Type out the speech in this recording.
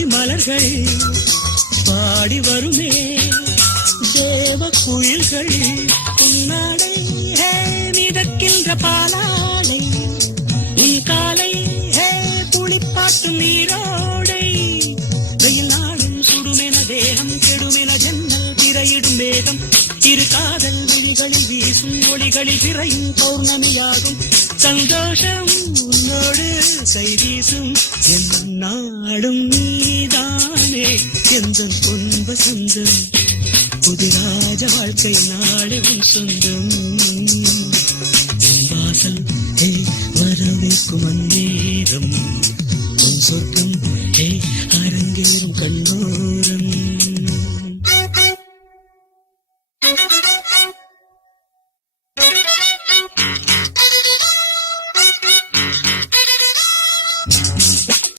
கோடி மலர்கள் பாடி வருமே தேவ குயில்கள் உன்னாடை மிதக்கின்ற பாலாடை உன் காலை குளிப்பாட்டும் நீரோடை வெயில் நாளும் சுடுமென தேகம் கெடுமென ஜன்னல் திரையிடும் வேகம் இரு காதல் விழிகளில் வீசும் ஒளிகளில் திரையும் பௌர்ணமியாகும் சந்தோஷம் உன்னோடு கை வீசும் என் நாடும் நீதானே எந்த பொன்ப சொந்தம் புதிராஜ வாழ்க்கை நாடும் சொந்தம் என் வாசல் வரவேற்கும் அந்நேரம் உன் சொர்க்கம் அரங்கேறும் கண்